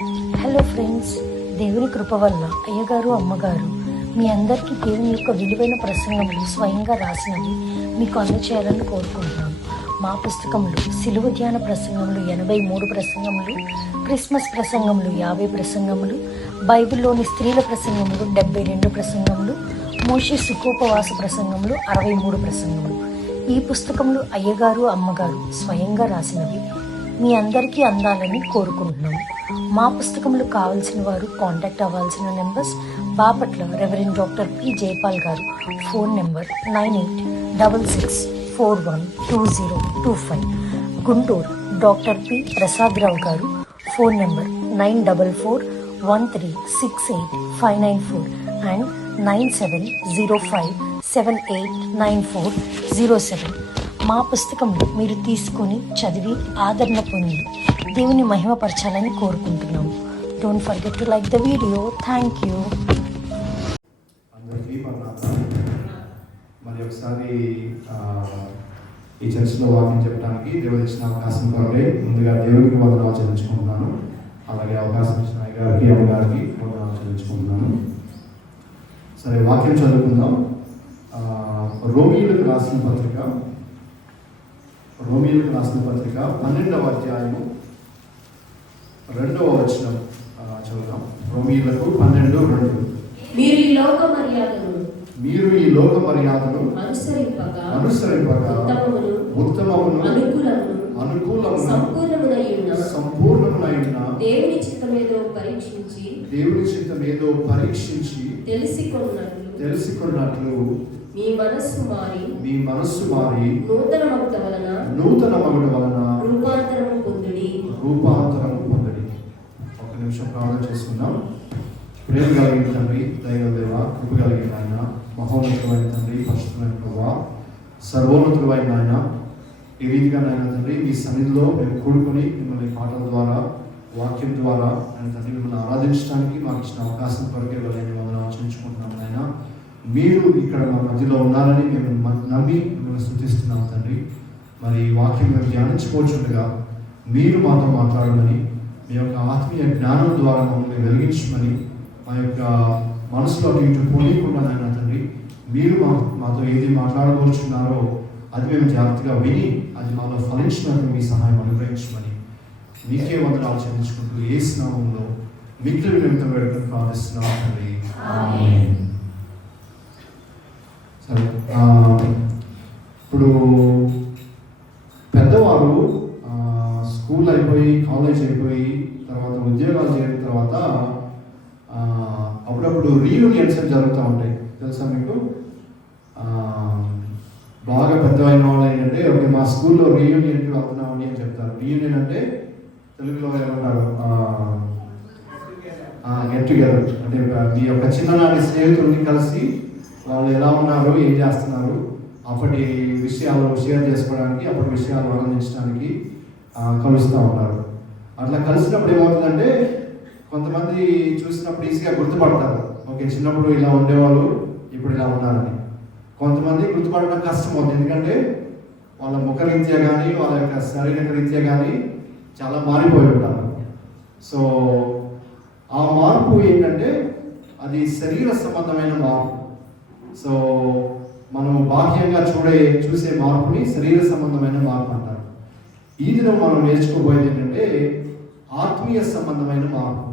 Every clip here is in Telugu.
హలో ఫ్రెండ్స్, దేవుని కృప వల్ల అయ్యగారు అమ్మగారు మీ అందరికీ దేవుని యొక్క విలువైన ప్రసంగములు స్వయంగా రాసినవి మీకు అందచేయాలని కోరుకుంటున్నాను. మా పుస్తకంలో సిలువ ధ్యాన ప్రసంగములు 83 ప్రసంగములు, క్రిస్మస్ ప్రసంగములు 50 ప్రసంగములు, బైబిల్లోని స్త్రీల ప్రసంగములు 72 ప్రసంగములు, మోషే సుఖోపవాస ప్రసంగములు 63 ప్రసంగములు. ఈ పుస్తకములు అయ్యగారు అమ్మగారు స్వయంగా రాసినవి మీ అందరికీ అందాలని కోరుకుంటున్నాము. మా పుస్తకములు కావాల్సిన వారు కాంటాక్ట్ అవ్వాల్సిన numbers: Bapatla reverend doctor P Jayapal గారు, phone number 9866412025. Guntur doctor P Prasad Rao గారు, ఫోన్ నెంబర్ 9441368594 అండ్ 9705789407. మా పుస్తకంలో మీరు తీసుకొని చదివి ఆదరణ పొంది దేవుని మహిమపరచాలని కోరుకుంటున్నాము. Don't forget to like the video. Thank you. అందరికీ మరి ఒకసారి ఈ చర్చిలో వాక్యం చెప్పడానికి దేవుడు ఇచ్చిన అవకాశం కొరకై ముందుగా దేవునికి వందనాలు చెల్లించుకుంటున్నాను. అలాగే అవకాశం ఇచ్చిన అయ్యగారికి అమ్మగారికి వందనాలు చెల్లించుకుంటున్నాను. సరే, వాక్యం చదువుకుందాం. రోమీయులకు రాసిన పత్రిక 12వ అధ్యాయము 2వ వచనం చదువుదాం. రోమీయులకు 12:2. మీరు ఈ లోక మర్యాదను అనుసరింపక ఉత్తమమును అనుకూలమును సంపూర్ణమునైన దేవుని చిత్తమేదో పరీక్షించి తెలుసుకున్నట్లు మీ మనస్సు మారి నూతన మగుట వలన రూపాంతరము పొందుడి. ఒక నిమిషం ప్రార్థన చేసుకుందాం. ప్రేమ కలిగిన తండ్రి, దైవదేవ, కృప కలిగిన ఆయన, మహోన్నతమైన తండ్రి, పరిశుద్ధమైన ప్రభువా, సర్వోన్నతుడైన ఆయన, ఈ రీతిగా నాయన తండ్రి మీ సన్నిధిలో మేము కూడుకొని మిమ్మల్ని పాటల ద్వారా వాక్యం ద్వారా ఆయన తండ్రి మిమ్మల్ని ఆరాధించడానికి మాకు ఇచ్చిన అవకాశం కొరకే వాళ్ళని మనం ఆచరించుకుంటున్నాం. ఆయన మీరు ఇక్కడ మా మధ్యలో ఉన్నారని మేము నమ్మి మిమ్మల్ని స్తుతిస్తున్నాం తండ్రి. మరి ఈ వాక్యం మేము ధ్యానించుకోవచ్చుండగా మీరు మాతో మాట్లాడమని, మీ యొక్క ఆత్మీయ జ్ఞానం ద్వారా మమ్మల్ని వెలిగించమని, మా యొక్క మనసులో అటు ఇటు పోనీయకుండా నాయన తండ్రి మీరు మాతో ఏది మాట్లాడబోచున్నారో అది మేము జాగ్రత్తగా విని అది మాలో ఫలించినట్టు మీ సహాయం అనుగ్రహించమని మీకే వందనాలు చెల్లించుకుంటూ యేసు నామములో మిగిలిన నిమిత్తం వేడుకొని ప్రార్థిస్తున్నాం తండ్రి. ఆమేన్. సరే, ఇప్పుడు పెద్దవారు స్కూల్ అయిపోయి, కాలేజ్ అయిపోయి, తర్వాత ఉద్యోగాలు చేరిన తర్వాత అప్పుడప్పుడు రీయూనియన్స్ జరుగుతూ ఉంటాయి. తెలుసా మీకు? బాగా పెద్దవైన వాళ్ళు ఏంటంటే, ఓకే మా స్కూల్లో రీయూనియన్కి వెళ్తున్నామని అని చెప్తారు. రీయూనియన్ అంటే తెలుగులో ఏమంటారు? Get together. అంటే మీ యొక్క చిన్ననాటి స్నేహితుల్ని కలిసి వాళ్ళు ఎలా ఉన్నారు, ఏం చేస్తున్నారు, అప్పటి విషయాలు షేర్ చేసుకోవడానికి, అప్పటి విషయాలు ఆనందించడానికి కలుస్తూ ఉంటారు. అట్లా కలిసినప్పుడు ఏమవుతుందంటే, కొంతమంది చూసినప్పుడు ఈజీగా గుర్తుపడతారు. ఓకే, చిన్నప్పుడు ఇలా ఉండేవాళ్ళు, ఇప్పుడు ఇలా ఉన్నారని. కొంతమంది గుర్తుపడడం కష్టం అవుతుంది, ఎందుకంటే వాళ్ళ ముఖరీత్యా కానీ వాళ్ళ యొక్క శారీరక రీత్యా కానీ చాలా మారిపోయి ఉంటారు. సో ఆ మార్పు ఏంటంటే అది శరీర సంబంధమైన మార్పు. సో మనం బాహ్యంగా చూసే మార్పుని శరీర సంబంధమైన మార్పు అంటారు. ఈ దినం మనం నేర్చుకోబోయేది ఏంటంటే ఆత్మీయ సంబంధమైన మార్పు.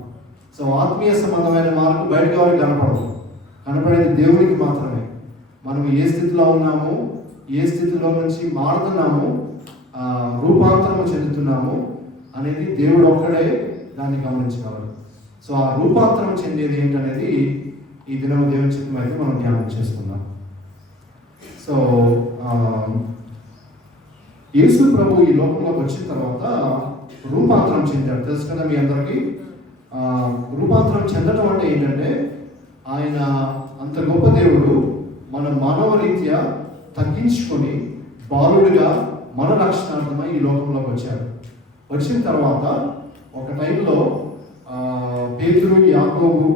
సో ఆత్మీయ సంబంధమైన మార్పు బయటకు ఎవరికి కనపడేది దేవునికి మాత్రమే. మనం ఏ స్థితిలో ఉన్నాము, ఏ స్థితిలో నుంచి మారుతున్నాము, రూపాంతరము చెందుతున్నాము అనేది దేవుడు ఒక్కడే దాన్ని గమనించగలరు. సో ఆ రూపాంతరం చెందేది ఏంటనేది ఈ దినం దేవుని చిత్తం అయితే మనం ధ్యానం చేసుకుందాం. సో యేసు ప్రభు ఈ లోకంలోకి వచ్చిన తర్వాత రూపాంతరం చెందాడు. తెలుసు కదా మీ అందరికీ? రూపాంతరం చెందడం అంటే ఏంటంటే, ఆయన అంత గొప్ప దేవుడు మన మానవ రీత్యా తగ్గించుకొని బాలుడిగా మన రక్షణార్థమై ఈ లోకంలోకి వచ్చాడు. వచ్చిన తర్వాత ఒక టైంలో పేతురు, యాకోబు,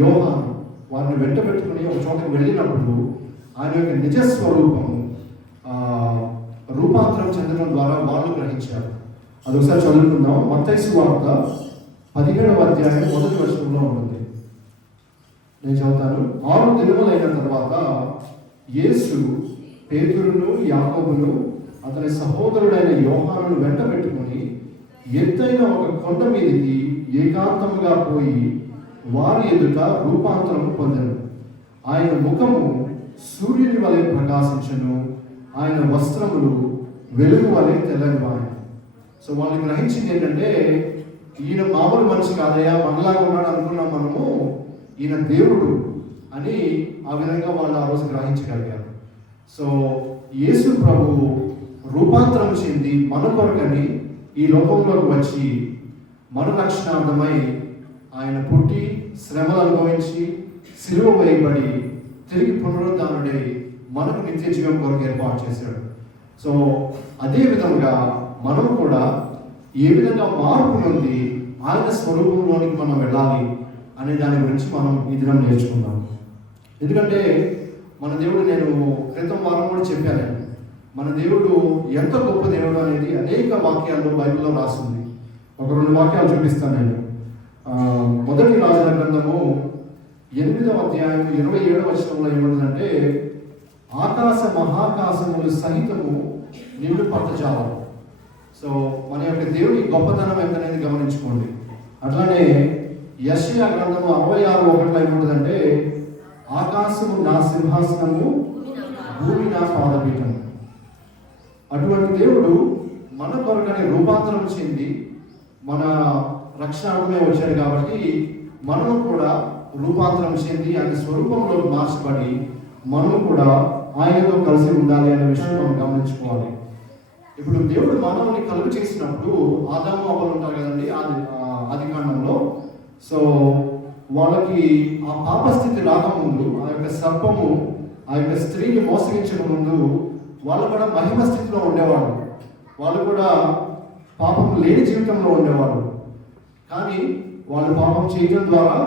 యోహాను వారిని వెంట పెట్టుకుని ఒక చోటకి వెళ్ళినప్పుడు ఆయన యొక్క నిజస్వరూపము రూపాంతరం చెందడం ద్వారా వాళ్ళు గ్రహించారు. అది ఒకసారి చదువుకుందాం. మత్తయి సువార్త 17వ అధ్యాయం 1వ వచనంలో ఉంటుంది. నేను చదువుతాను. 6 దినములైన తర్వాత యేసు పేతురును యాకోబును అతని సహోదరుడైన యోహానును వెంట పెట్టుకుని ఎత్తైన ఒక కొండ మీదకి ఏకాంతముగా పోయి వారి ఎదుట రూపాంతరము పొందెను. ఆయన ముఖము సూర్యుని వలె ప్రకాశించను, ఆయన వస్త్రములు వెలుగు వలె తెల్లనివాడు. సో వాళ్ళు గ్రహించింది ఏంటంటే, ఈయన మామూలు మనిషి కాదయా, మనలాగా ఉన్నాడు అనుకున్నాం మనము, ఈయన దేవుడు అని ఆ విధంగా వాళ్ళు ఆ రోజు గ్రహించగలిగారు. సో యేసు ప్రభు రూపాంతరం చెంది మన కొరకని ఈ లోకంలోకి వచ్చి మన రక్షణార్థమై ఆయన పుట్టి శ్రమలు అనుభవించి సిలువ వేయబడి తిరిగి పునరుద్ధానుడై మనకు నిత్య జీవం కొరకు ఏర్పాటు చేశాడు. సో అదే విధంగా మనం కూడా ఏ విధంగా మార్పు నుండి ఆయన స్వరూపంలోనికి మనం వెళ్ళాలి అనే దాని గురించి మనం ఈ దినం నేర్చుకుందాం. ఎందుకంటే మన దేవుడు, నేను క్రితం వారం కూడా చెప్పాను, మన దేవుడు ఎంత గొప్ప దేవుడు అనేది అనేక వాక్యాల్లో బైబిల్లో రాస్తుంది. ఒక 2 వాక్యాలు చూపిస్తాను నేను. మొదటి రాజుల గ్రంథము 8వ అధ్యాయం 27వ వచనంలో ఏమంటుందంటే, ఆకాశ మహాకాశములు సహితము నిన్ను పట్టజాలవు. సో మన యొక్క దేవుని గొప్పతనం ఎంతనేది గమనించుకోండి. అట్లానే యెషయా గ్రంథము 66:1 ఏమంటుందంటే, ఆకాశము నా సింహాసనము, భూమి నా పాదపీఠము. అటువంటి దేవుడు మన కొరకని రూపాంతరం చెంది మన రక్షణార్థమే వచ్చాడు కాబట్టి మనము కూడా రూపాంతరం చెంది ఆయన స్వరూపంలో మార్చబడి మనము కూడా ఆయనతో కలిసి ఉండాలి అనే విషయం మనం గమనించుకోవాలి. ఇప్పుడు దేవుడు మానవుని కలుగు చేసినప్పుడు ఆదాము అవ్వలు ఉంటారు కదండి ఆది కాండంలో. సో వాళ్ళకి ఆ పాపస్థితి రాకముందు, ఆ యొక్క సర్పము ఆ యొక్క స్త్రీని మోసగించక ముందు వాళ్ళు కూడా మహిమ స్థితిలో ఉండేవాళ్ళు. వాళ్ళు కూడా పాపం లేని జీవితంలో ఉండేవాళ్ళు. కానీ వాళ్ళు పాపం చేయడం ద్వారా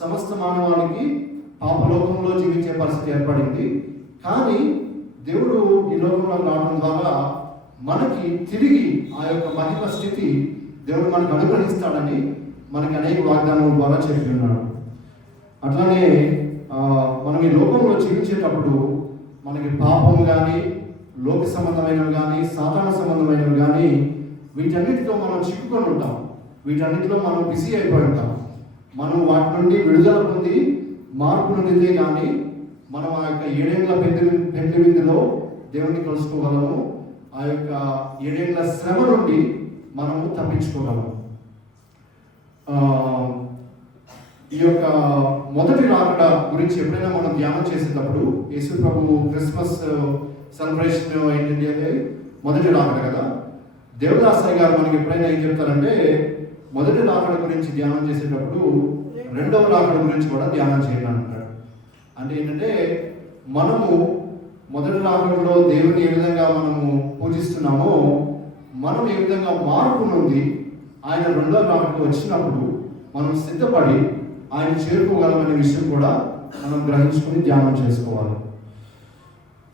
సమస్త మానవాళికి పాపలోకంలో జీవించే పరిస్థితి ఏర్పడింది. కానీ దేవుడు ఈ లోకంలో రావడం ద్వారా మనకి తిరిగి ఆ యొక్క మహిమ స్థితి దేవుడు మనకు అనుగ్రహిస్తాడని మనకి అనేక వాగ్దానాల ద్వారా చెప్పి ఉన్నాడు. అట్లానే మనం ఈ లోకంలో జీవించేటప్పుడు మనకి పాపము కానీ, లోక సంబంధమైనవి కానీ, సాధారణ సంబంధమైనవి కానీ, వీటన్నిటిలో మనం చిక్కుకొని ఉంటాం. వీటన్నిటిలో మనం బిజీ అయిపోయి ఉంటాం. మనం వాటి నుండి విడుదల పొంది మార్పు నొందితే కానీ మనం ఆ యొక్క 7 ఏళ్ల పెండ్లి విందులో దేవుని కలుసుకోగలము. ఆ యొక్క 7 ఏళ్ల శ్రమ నుండి మనము తప్పించుకోగలము. ఈ యొక్క మొదటి రాకడ గురించి ఎప్పుడైనా మనం ధ్యానం చేసేటప్పుడు, యేసు ప్రభు క్రిస్మస్ సెలబ్రేషన్ ఏంటంటే అదే మొదటి రాకడ కదా. దేవదాసయ్య గారు మనకి ఎప్పుడైనా ఏం చెప్తారంటే, మొదటి రాకడ గురించి ధ్యానం చేసేటప్పుడు 2వ రాకడ గురించి కూడా ధ్యానం చేయాలి అంటాడు. అంటే ఏంటంటే, మనము మొదటి రాకడలో దేవుని ఏ విధంగా మనము పూజిస్తున్నామో, మనం ఏ విధంగా మార్పు నుండి ఆయన 2వ రాకడకు వచ్చినప్పుడు మనం సిద్ధపడి ఆయన చేరుకోగలమనే విషయం కూడా మనం గ్రహించుకొని ధ్యానం చేసుకోవాలి.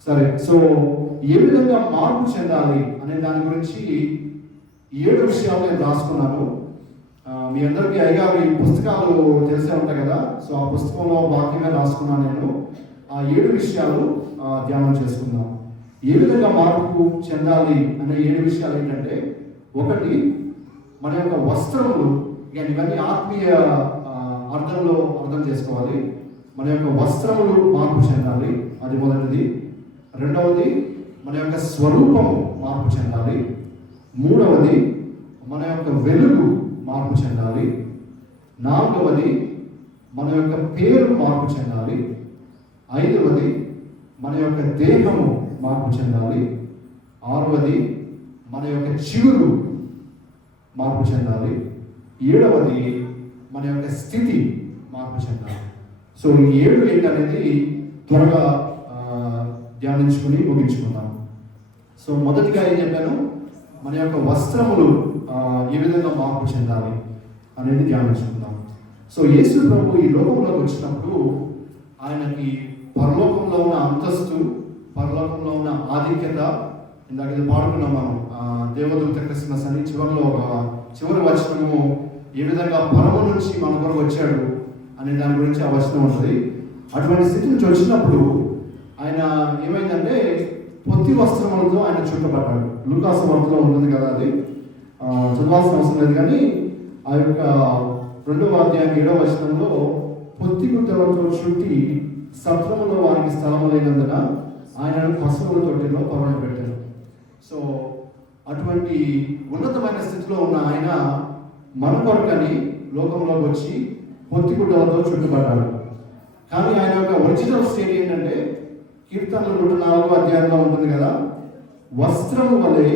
సరే, సో ఏ విధంగా మార్పు చెందాలి అనే దాని గురించి 7 విషయాలు నేను రాసుకున్నాను. మీ అందరికీ అయ్యారు ఈ పుస్తకాలు తెలిసే ఉంటాయి కదా. సో ఆ పుస్తకంలో వాక్యమే రాసుకున్నాను నేను. ఆ 7 విషయాలు ధ్యానం చేసుకుందాం. ఏ విధంగా మార్పు చెందాలి అనే 7 విషయాలు ఏంటంటే, 1, మన యొక్క వస్త్రములు, ఇవన్నీ ఆత్మీయ అర్థంలో అర్థం చేసుకోవాలి. మన యొక్క వస్త్రములు మార్పు చెందాలి, అది మొదటిది. 2వది, మన యొక్క స్వరూపము మార్పు చెందాలి. 3వది, మన యొక్క వెలుగు మార్పు చెందాలి. 4వది, మన యొక్క పేరు మార్పు చెందాలి. 5వది, మన యొక్క దేహము మార్పు చెందాలి. 6వది, మన యొక్క చిగురు మార్పు చెందాలి. 7వది, మన యొక్క స్థితి మార్పు చెందాలి. సో ఈ 7 ఏంటనేది త్వరగా ధ్యానించుకుని ముగించుకుందాం. సో మొదటిగా ఏం చెప్పాను, మన యొక్క వస్త్రములు ఏ విధంగా మార్పు చెందాలి అనేది ధ్యానించుకుందాం. సో యేసు ప్రభు ఈ లోకంలోకి వచ్చినప్పుడు ఆయనకి పరలోకంలో ఉన్న అంతస్తు, పరలోకంలో ఉన్న ఆధిక్యత, ఇందాక ఇది పాడుకున్నాం మనం, దేవదూత క్రిస్మస్ అని చివరి వచనము ఏ విధంగా పరము నుంచి మన కొరకు వచ్చాడు అనే దాని గురించి ఆ వచనం ఉంటుంది. అటువంటి స్థితి నుంచి వచ్చినప్పుడు ఆయన ఏమైందంటే పొత్తి వస్త్రములతో ఆయన చుట్టబడ్డాడు. లూకాసు వార్తలో ఉంటుంది కదా, అది చదవాల్సిన అవసరం లేదు. కానీ ఆ యొక్క 2వ అధ్యాయం 7వ వచనంలో పొత్తి గుడ్డలతో చుట్టి సత్రములో వారికి స్థలము లేనందున ఆయనను పశువుల తొట్టిలో పెట్టారు. సో అటువంటి ఉన్నతమైన స్థితిలో ఉన్న ఆయన మన కొరకని లోకంలోకి వచ్చి పొత్తి గుడ్డలతో చుట్టుబడ్డాడు. కానీ ఆయన యొక్క ఒరిజినల్ స్టేట్ ఏంటంటే కీర్తనలు 104వ అధ్యాయంలో ఉంటుంది కదా, వస్త్రము వలె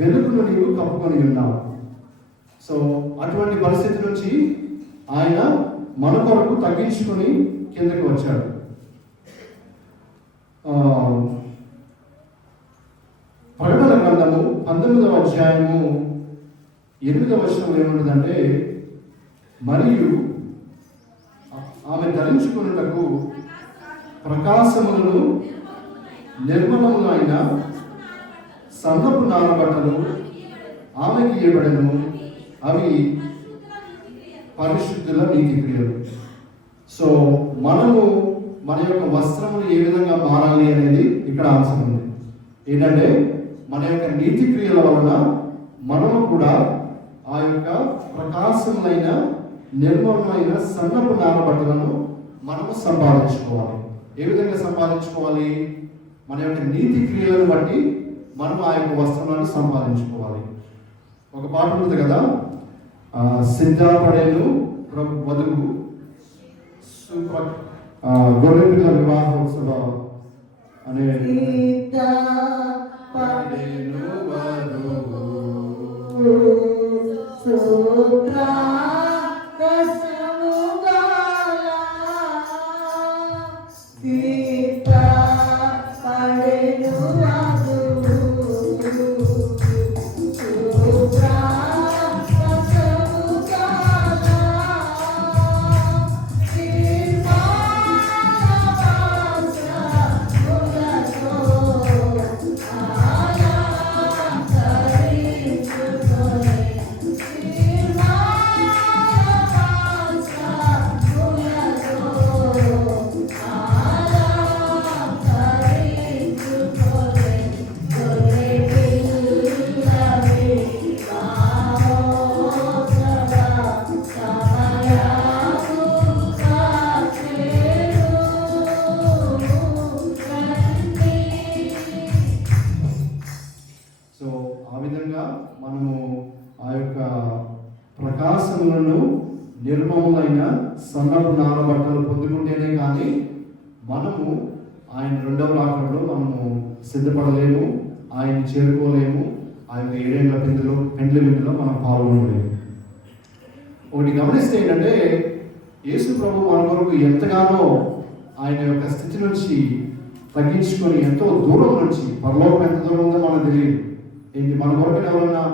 వెలుగును నీవు కప్పుకొని ఉన్నావు. సో అటువంటి పరిస్థితి నుంచి ఆయన మన కొరకు తగ్గించుకొని కిందకి వచ్చాడు. ప్రకటన గ్రంథము 19వ అధ్యాయము 8వ వచనం ఏముంటుందంటే, మరియు ఆమె ధరించుకున్నటకు ప్రకాశములను నిర్మలములైన సన్నపు నారబట్టలు ఆమెకి ఇవ్వబడను, అవి పరిశుద్ధుల నీతి క్రియలు. సో మనము మన యొక్క వస్త్రములు ఏ విధంగా మారాలి అనేది ఇక్కడ అంశం ఉంది. ఏంటంటే మన యొక్క నీతి క్రియల వలన మనము కూడా ఆ యొక్క ప్రకాశములైన నిర్మలమైన సన్నపు నారబట్టలను మనము సంపాదించుకోవాలి. ఏ విధంగా సంపాదించుకోవాలి? మన యొక్క నీతి క్రియలను బట్టి మనం ఆ యొక్క వస్త్రాలను సంపాదించుకోవాలి. ఒక పాట ఉంటుంది కదా, సిద్ధపడేను వధువు గొర్రెపిల్ల వివాహోత్సవ అనే ప్రకాశములను నిర్మలమైన సన్నపు నారబట్టలు పొందుకుంటేనే కానీ మనము ఆయన 2వ రాకడలో మనము సిద్ధపడలేము, ఆయన చేరుకోలేము, ఆయన 7 ఏళ్ల పెండ్లి విందులో మనం పాల్గొనలేము. ఒకటి గమనిస్తే ఏంటంటే యేసు ప్రభు మన కొరకు ఎంతగానో ఆయన యొక్క స్థితి నుంచి తగ్గించుకొని ఎంతో దూరం నుంచి, పరలోకం ఎంత దూరం ఉందో మనకు తెలియదు. ఏంటి, మన కొరకు ఎవరైనా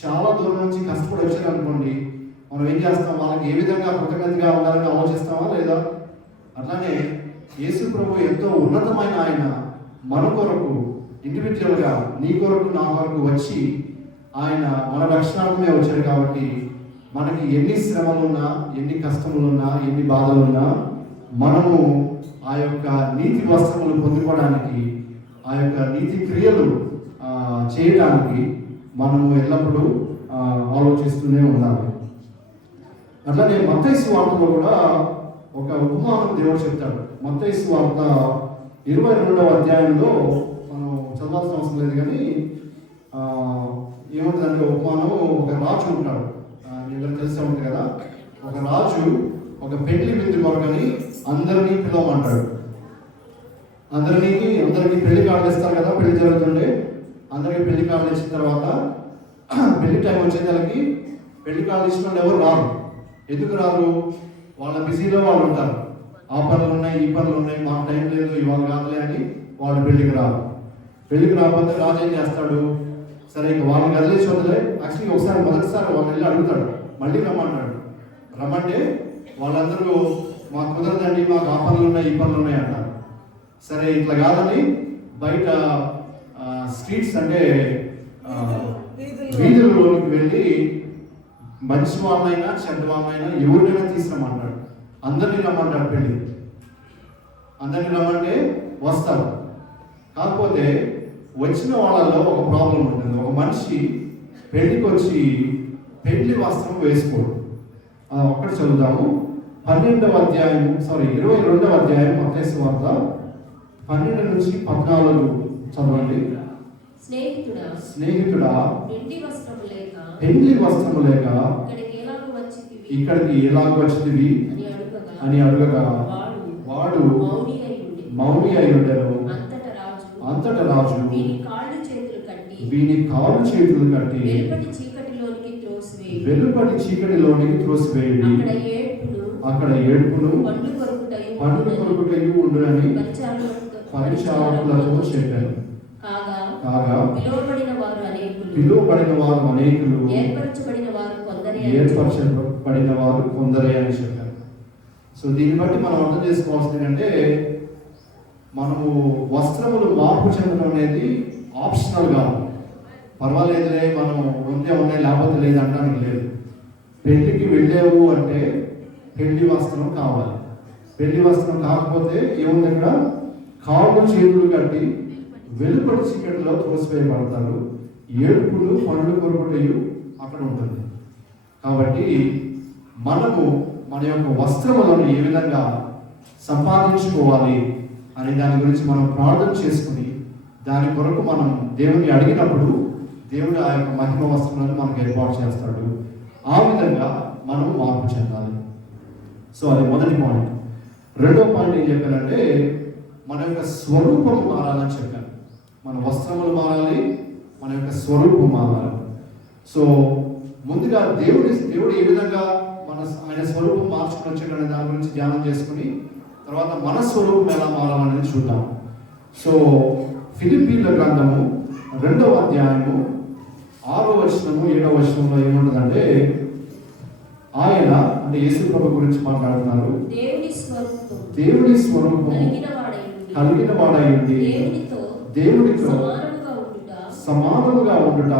చాలా దూరం నుంచి కష్టపడి వచ్చారనుకోండి, మనం ఏం చేస్తాం? వాళ్ళకి ఏ విధంగా కృతజ్ఞతగా ఉండాలని ఆలోచిస్తామా లేదా? అట్లానే యేసు ప్రభు ఎంతో ఉన్నతమైన ఆయన మన కొరకు ఇండివిజువల్గా నీ కొరకు నా కొరకు వచ్చి ఆయన మన రక్షణార్థమే వచ్చాడు. కాబట్టి మనకి ఎన్ని శ్రమలున్నా, ఎన్ని కష్టములున్నా, ఎన్ని బాధలున్నా మనము ఆ యొక్క నీతి వస్త్రములు పొందుకోవడానికి, ఆ యొక్క నీతి క్రియలు చేయడానికి మనము ఎల్లప్పుడూ ఆలోచిస్తూనే ఉండాలి. అట్లానే మత్తయి సువార్తలో కూడా ఒక ఉపమానం దేవుడు చెప్తాడు. మత్తయి సువార్త 22వ అధ్యాయంలో మనం చదవాల్సిన అవసరం లేదు, కానీ ఏముంటుందంటే ఉపమానం, ఒక రాజు ఉంటాడు, అందరూ తెలిసే ఉంటుంది కదా. ఒక రాజు ఒక పెళ్లి విందు కొరకని అందరినీ పిలవమంటాడు. అందరికీ పెళ్లి కార్డులు ఇస్తారు కదా, పెళ్లి జరుగుతుండే అందరికీ పెళ్లి కార్డులు ఇచ్చిన తర్వాత పెళ్లి టైం వచ్చేదానికి పెళ్లి కార్డులు ఇచ్చిన వాళ్ళు ఎవరు రారు. ఎందుకు రారు? వాళ్ళ బిజీలో వాళ్ళు ఉంటారు. ఆ పనులు ఉన్నాయి, ఈ పనులు ఉన్నాయి, మాకు టైం లేదు, ఇవాళ కాదులే అని వాళ్ళు పెళ్లికి రారు. పెళ్లికి రాకపోతే రాజు ఏం చేస్తాడు? సరే ఇక వాళ్ళని కదిలేసి వదిలే. యాక్చువల్లీ ఒకసారి మొదటిసారి వాళ్ళు వెళ్ళి అడుగుతాడు, మళ్ళీ రమ్మంటాడు. రమ్మంటే వాళ్ళందరూ మాకు కుదరదండి, మాకు ఆ పనులు ఉన్నాయి, ఈ పనులు ఉన్నాయి అంటారు. సరే ఇట్లా కాదని బయట స్ట్రీట్స్ అంటే వీధులలోనికి వెళ్ళి మంచి వాళ్ళైనా చెడ్డ వాళ్ళైనా ఎవరినైనా తీసుకురమ్మంటాడు. అందరినీ రమ్మంటాడు పెళ్ళి. అందరినీ రమ్మంటే వస్తారు. కాకపోతే వచ్చిన వాళ్ళలో ఒక ప్రాబ్లం ఉంటుంది. ఒక మనిషి పెళ్లికి వచ్చి పెళ్లి వస్త్రం వేసుకోడు. ఒక్కటి చదువుదాము. 22వ అధ్యాయం మత్తయి సువార్త 12 నుంచి 14 చదవండి. స్నేహితుడా పెళ్లి వస్త్రము లేక ఇక్కడికి ఎలాగ వచ్చితివి అని అడగగా వాడు మౌని అయి ఉండెను. అంతట రాజు వీని కాళ్ళు చేతులు కట్టి వెలుపటి చీకటిలోనికి త్రోసివేయండి, అక్కడ ఏడుపును పండ్లు కొరుకుటయు ఉండునని పరిచారకులతో చెప్పాను. కాగా పిలువబడిన వారు అనేకులు, ఏర్పరచబడిన వారు కొందరే అని చెప్పారు. సో దీన్ని బట్టి మనం అర్థం చేసుకోవాల్సింది ఏంటంటే, మనము వస్త్రములు మార్పు చెందడం అనేది ఆప్షనల్ కాదు. పర్వాలేదులే మనం ఉన్నాయి లేకపోతే లేదు అనడానికి లేదు. పెళ్లికి వెళ్ళావు అంటే పెళ్లి వస్త్రం కావాలి. పెళ్లి వస్త్రం కాకపోతే ఏముంది? అక్కడ కాళ్ళు చేతులు కట్టి వెలుపటి చీకటిలో త్రోసివేయబడతారు. ఏడుపులు పండ్లు కొరుకుటయు అక్కడ ఉంటుంది. కాబట్టి మనము మన యొక్క వస్త్రములను ఏ విధంగా సంపాదించుకోవాలి అనే దాని గురించి మనం ప్రార్థన చేసుకుని దాని కొరకు మనం దేవుని అడిగినప్పుడు దేవుడు ఆ యొక్క మహిమ వస్త్రాలను మనకు ఏర్పాటు చేస్తాడు. ఆ విధంగా మనం మార్పు చెందాలి. సో అది మొదటి పాయింట్. రెండో పాయింట్ ఏం చెప్పానంటే, మన యొక్క స్వరూపం మారాలని చెప్పాను. మన వస్త్రములు మారాలి, మన యొక్క స్వరూపం మారాలి. సో ముందుగా దేవుడు ఏ విధంగా ఆయన స్వరూపం మార్చుకుని వచ్చాడనే దాని గురించి ధ్యానం చేసుకుని తర్వాత మన స్వరూపం ఎలా మారాలనేది చూద్దాం. సో ఫిలిప్పీల గ్రంథము 2వ అధ్యాయము 6వ వచనము 7వ వచనంలో ఏముంటుందంటే, ఆయన అంటే యేసు ప్రభు గురించి మాట్లాడుతున్నారు. దేవుని స్వరూపం కలిగిన వాడైంది దేవునితో సమానముగా ఉండుట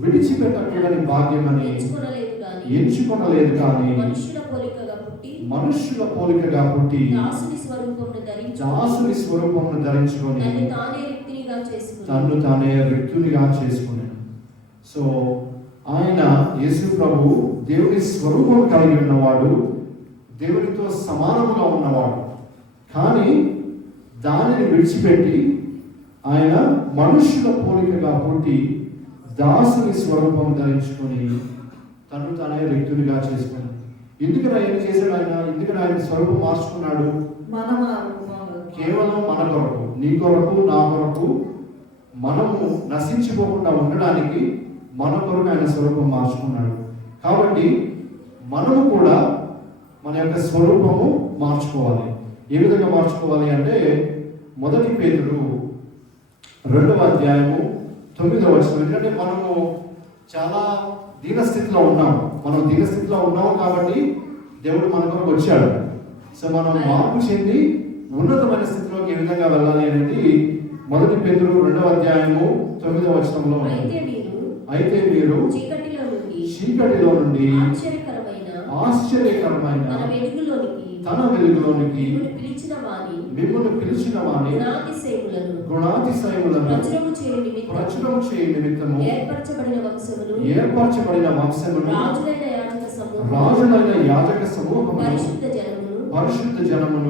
విడిచిపెట్టకూడని భాగ్యమని ఎంచుకొనలేదు కానీ మనుష్యుల పోలికగా పుట్టి దాసుని స్వరూపమును ధరించుకొని తన్ను తానే రిక్తునిగా చేసుకున్నాడు. సో ఆయన యేసు ప్రభు దేవుని స్వరూపం కలిగి ఉన్నవాడు, దేవునితో సమానముగా ఉన్నవాడు. కానీ దానిని విడిచిపెట్టి ఆయన మనుష్యుల పోలికగా పుట్టి దాసుని స్వరూపం ధరించుకొని తను తానే రిక్తునిగా చేసుకున్నాడు. ఎందుకని ఆయన చేశాడు? ఎందుకని ఆయన స్వరూపం మార్చుకున్నాడు? కేవలం మన కొరకు, నీ కొరకు, నా కొరకు, మనము నశించిపోకుండా ఉండడానికి మన కొరకు ఆయన స్వరూపం మార్చుకున్నాడు. కాబట్టి మనము కూడా మన యొక్క స్వరూపము మార్చుకోవాలి. ఏ విధంగా మార్చుకోవాలి అంటే, 1 పేతురు 2వ అధ్యాయము 9వ వచనం. ఎందుకంటే మనము చాలా దీనస్థితిలో ఉన్నాము. మనం దీనస్థితిలో ఉన్నాము కాబట్టి దేవుడు మన కొరకు వచ్చాడు. సో మనం మార్పు చెంది ఉన్నతమైన స్థితిలోకి ఏ విధంగా వెళ్ళాలి అనేది 1 పేతురు 2వ అధ్యాయము 9వ వచనంలో. అయితే మీరు చీకటిలో నుండి ఆశ్చర్యకరమైన తన వెలుగులోనికి మిమ్మల్ని పిలిచిన వాని గుణాతిశయములను ప్రచురము చేయ నిమిత్తము ఏర్పరచబడిన వంశమును రాజులైన యాజక సమూహమును పరిశుద్ధ జనమును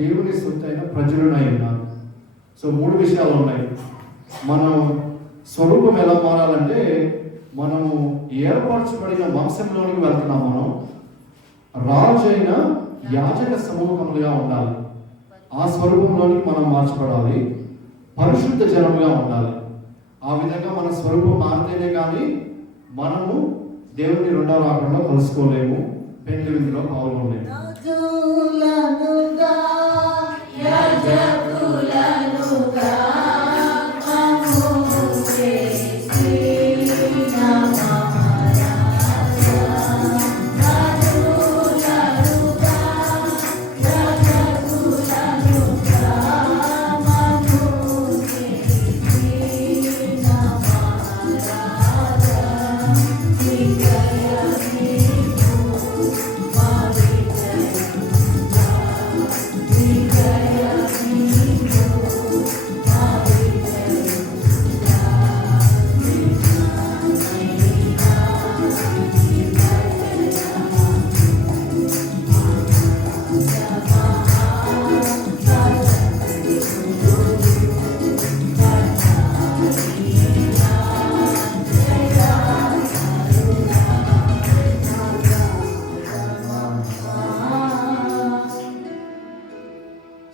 దేవుని సొత్తైన ప్రజలునై ఉన్నారు. సో 3 విషయాలు ఉన్నాయి. మనం స్వరూపం ఎలా మారాలంటే, మనము ఏర్పరచబడిన వంశంలోనికి వెళ్తున్నాం. మనం రాజైన యాజక సమూహములుగా ఉండాలి. ఆ స్వరూపంలోనికి మనం మార్చబడాలి. పరిశుద్ధ జనముగా ఉండాలి. ఆ విధంగా మన స్వరూపం మారితేనే కానీ మనము దేవుని 2వ రాకడలో కలుసుకోలేము, పెళ్లి విందులో పాల్గొనలేము.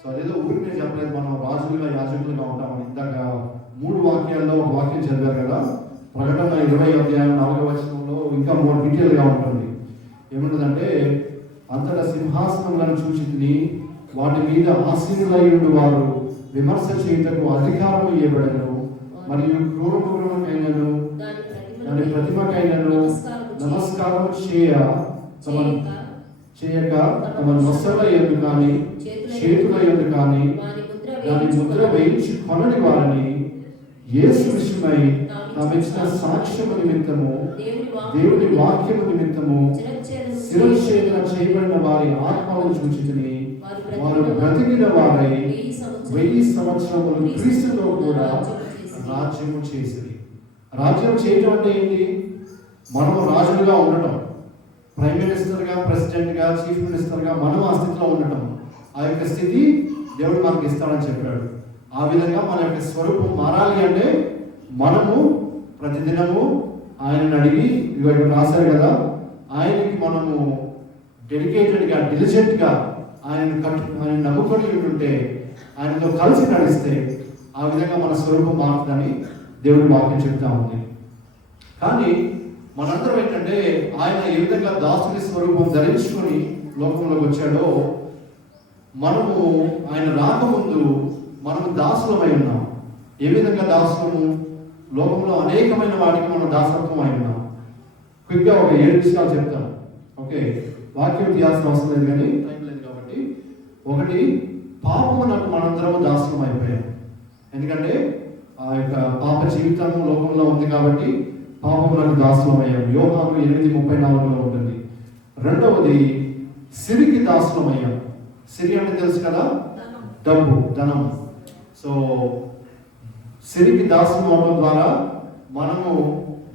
సో అదేదో ఊరికి నేను చెప్పలేదు, మనం రాజులుగా యాజకులుగా ఉంటామని. ఇందాక 3 వాక్యాల్లో ఒక వాక్యం చదివారు కదా, ప్రకటన 20 అధ్యాయం 4వ వచనంలో ఇంకా మోర్ డీటెయిల్గా ఉంటుంది. ఏముంటుందంటే, అంతటా సింహాసనములను చూచితిని, వాటి మీద ఆసీనులైయుండు వారు విమర్శ చేయుటకు అధికారం ఇవ్వబడను, మరియు క్రూరముగ్రహమైనను దాని ప్రతిమకైనను నమస్కారం చేయక తమ నొసల యందు కానీ చేతుల యందు కానీ దాని ముద్ర వేయించి కొనని వారిని యేసు విషయమై తామిచ్చిన సాక్ష్యము నిమిత్తము దేవుని వాక్యము నిమిత్తము శిరచ్ఛేదన చేయబడిన వారి ఆత్మలను చూచితిని. వారు బ్రతికిన వారై 1000 సంవత్సరములు క్రీస్తుతో కూడా రాజ్యము చేసిరి. రాజ్యం చేయటం అంటే ఏంటి? మనము రాజులుగా ఉండటం, ప్రైమ్ మినిస్టర్గా, ప్రెసిడెంట్గా, చీఫ్ మినిస్టర్గా మనం ఆ స్థితిలో ఉండటం. ఆ యొక్క స్థితి దేవుడు మనకి ఇస్తాడని చెప్పాడు. ఆ విధంగా మన యొక్క స్వరూపం మారాలి అంటే మనము ప్రతిదినము ఆయనను అడిగి, ఇవాళ రాశారు కదా, ఆయనకి మనము డెడికేటెడ్గా, డిలిజెంట్గా ఆయన నమ్ముకొని ఉంటే, ఆయనతో కలిసి నడిస్తే ఆ విధంగా మన స్వరూపం మారుతుందని దేవుడి వాక్యం చెప్తా ఉంది. కానీ మనందరం ఏంటంటే, ఆయన ఏ విధంగా దాసుని స్వరూపం ధరించుకొని లోకంలోకి వచ్చాడో, మనము ఆయన రాకముందు మనము దాసులమై ఉన్నాం. ఏ విధంగా దాసులము? లోకంలో అనేకమైన వాటికి మనం దాసత్వం అయి ఉన్నాం. క్విక్గా ఒక 7 విషయాలు చెప్తాను. ఓకే, వాక్యం తీయాల్సిన అవసరం లేదు, కానీ టైం లేదు కాబట్టి. ఒకటి, పాపమునకు మనందరము దాసులం అయిపోయాం. ఎందుకంటే ఆ యొక్క పాప జీవితం లోకంలో ఉంది కాబట్టి పాపమునకు దాసులం అయ్యాం. యోహాను 8:34లో ఉంటుంది. రెండవది, సిరికి దాసులం అయ్యాం. సిరి అంటే తెలుసు కదా, డబ్బు, ధనం. సో సిరికి దాసులం అవడం ద్వారా మనము